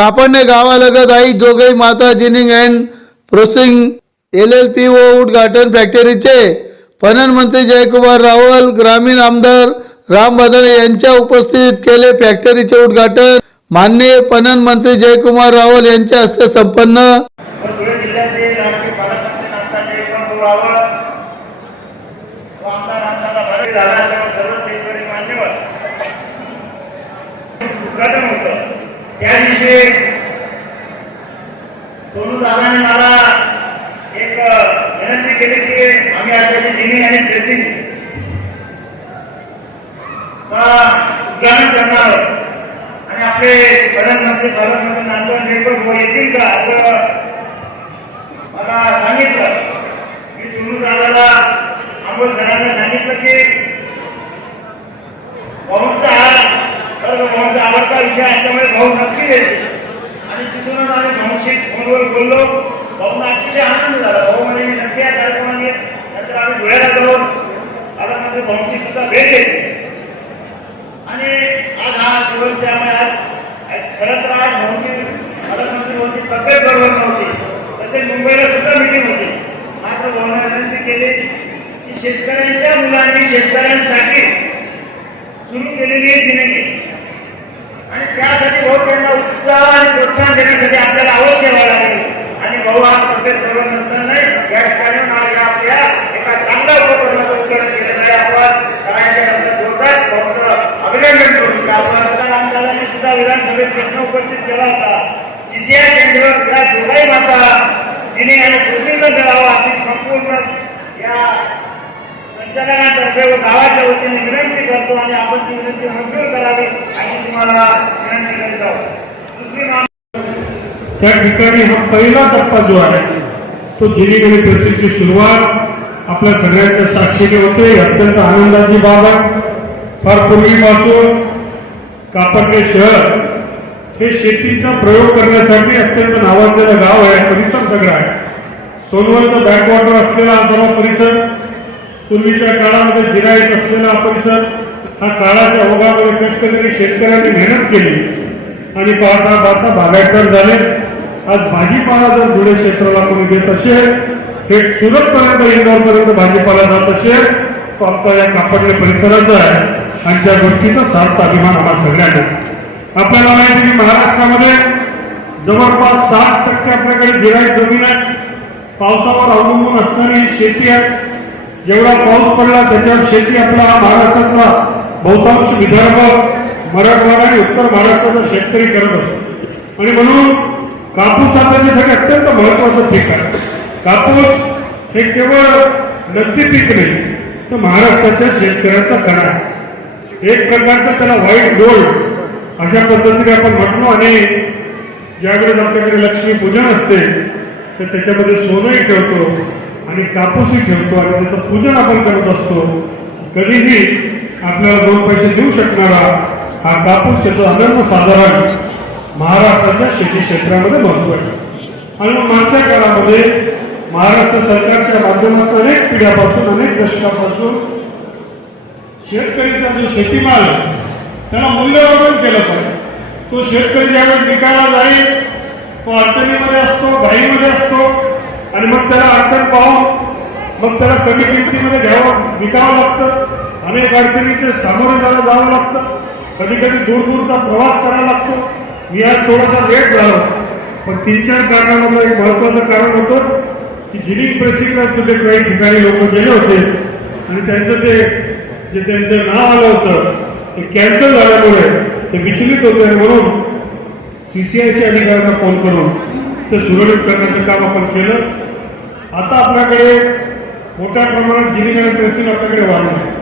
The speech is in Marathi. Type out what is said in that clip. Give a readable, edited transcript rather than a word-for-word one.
कापडणे गावालगत आई जोगई माता जिनिंग अँड प्रोसेसिंग LLP व उद्घाटन फॅक्टरीचे पणन मंत्री जयकुमार रावल, ग्रामीण आमदार राम बदाने यांच्या उपस्थितीत केले. फॅक्टरीचे उद्घाटन माननीय पणन मंत्री जयकुमार रावल यांच्या हस्ते संपन्न. उद्घाटन होतं त्या दिवशी सोनू दादाने मला एक विनंती केली की आम्ही आताची जिनिंग आणि ड्रेसिंग उद्घाटन करणार आणि आपले प्रधानमंत्री पालकमंत्री नांदूर येतील का असं मला सांगितलं. मी सोनू दादाला आंबोल सरांना सांगितलं की भाऊचा भाऊचा आवडता विषय असल्यामुळे भाऊ नक्की येते आणि तिथूनच आम्ही भाऊशी फोनवर बोललो. भाऊना अतिशय आनंद झाला. भाऊ म्हणजे मी नक्की या कार्यक्रमात येत. नंतर आम्ही धुळ्याला जाऊन पालकमंत्री भाऊची सुद्धा भेट घेतली आणि आज हा दिवस त्यामुळे आज खरं तर आज भाऊची पालकमंत्री भाऊची तब्येत बरोबर नव्हती. तसे मुंबईला सुद्धा मिटिंग होती. मात्र भाऊने विनंती केली की शेतकऱ्यांच्या मुलांनी शेतकऱ्यांसाठी सुरू केलेली जिनिंग आणि त्यासाठी भाऊ त्यांना उत्साह आणि प्रोत्साहन देण्यासाठी आपल्याला आवाज घ्यावा लागेल. आणि भाऊ हा तब्येत बरोबर नसताना या ठिकाणी आपल्या एका चांगल्या उपक्रमाचं उद्घाटन केलेलं आहे. आपण करायच्या लक्षात होतात भाऊचं अभिनंदन करू. आपण आमदारांनी सुद्धा विधानसभेत प्रश्न उपस्थित केला होता. CCI केंद्र या जोगाई माता जिनिंग आणि कृषीला मिळावा अशी संपूर्ण या संचालकांतर्फे व गावाच्या वतीने विनंती करतो आणि आपण ती विनंती मंजूर करावी अशी तुम्हाला विनंती करीत आहोत. दुसरी त्या ठिकाणी हा पहिला टप्पा जो आहे तो जिनिंग आणि कृषीची सुरुवात आपल्या सगळ्यांच्या साक्षीने होते. अत्यंत आनंदाची बाब आहे. फार पूर्वीपासून कापडणे शहर हे शेतीचा प्रयोग करण्यासाठी अत्यंत नावाजलेलं गाव आहे. परिसर सगळा आहे. सोनवलचा बॅकवॉटर असलेला हा सर्व परिसर, पूर्वीच्या काळामध्ये जिरायत असलेला परिसर, हा काळाच्या ओघामध्ये कष्टकरी शेतकऱ्यांनी मेहनत केली आणि पाहता पाहता बागायतदार झाले. आज भाजीपाला जर धुळे क्षेत्राला कोणी देत असेल, थेट सुरतपर्यंत इंदोरपर्यंत भाजीपाला जात असेल, तो आमचा या कापडणे परिसराचा आहे आणि त्या गोष्टीचा सार्थ अभिमान आम्हाला सगळ्यांना. आपल्याला माहिती की महाराष्ट्रामध्ये जवळपास 60% आपल्याकडे जिरायत जमीन आहे. पावसावर अवलंबून असणारी ही शेती आहे. जेवढा पाऊस पडला त्याच्यावर शेती आपला महाराष्ट्रातला बहुतांश विदर्भ, मराठवाडा आणि उत्तर महाराष्ट्राचा शेतकरी करत असतो आणि म्हणून कापूस हा त्याच्यासाठी अत्यंत महत्वाचं पीक आहे. कापूस हे केवळ नगदी पीक नाही, तर महाराष्ट्राच्या शेतकऱ्याचा कणा आहे. एक प्रकारचा त्याला व्हाईट गोल्ड अशा पद्धतीने आपण म्हटलो. आणि ज्यावेळेस आपल्याकडे लक्ष्मी पूजन असते तर त्याच्यामध्ये सोनंही ठेवतो आणि कापूसही ठेवतो आणि त्याचं पूजन आपण करत असतो. कधीही आपल्याला 2 पैसे देऊ शकणारा हा कापूस त्याचं अनन्यसाधारण महाराष्ट्राच्या शेती क्षेत्रामध्ये महत्व आहे. आणि मागच्या काळामध्ये महाराष्ट्र सरकारच्या माध्यमातून अनेक पिढ्यापासून अनेक दशकापासून शेतकरीचा जो शेतीमाल त्याला मूल्यवर्धन केलं पाहिजे. तो शेतकरी ज्यावेळेस विकायला जाईल तो अडचणीमध्ये असतो, घाईमध्ये असतो आणि मग त्याला अडचण पाहून मग त्याला कमी किमतीमध्ये विकावं लागतं. अनेक अडचणीचे सामोरे जावं लागतं. कधी कधी दूरचा प्रवास करावा लागतो. मी आज थोडासा लेट झालो, पण 3-4 कारणामधलं एक महत्वाचं कारण होतं की जिनिंग प्रेसिंगला सुद्धा काही ठिकाणी लोक गेले होते आणि त्यांचं ते जे त्यांचं नाव आलं होतं ते कॅन्सल झाल्यामुळे ते विचलित होते आणि म्हणून CCIच्या अधिकाऱ्यांना फोन करून ते सुरळीत करण्याचं काम आपण केलं. आता आपल्याकडे मोठ्या प्रमाणात जिनिंग आणि प्रेसिंग आपल्याकडे वाढलं आहे.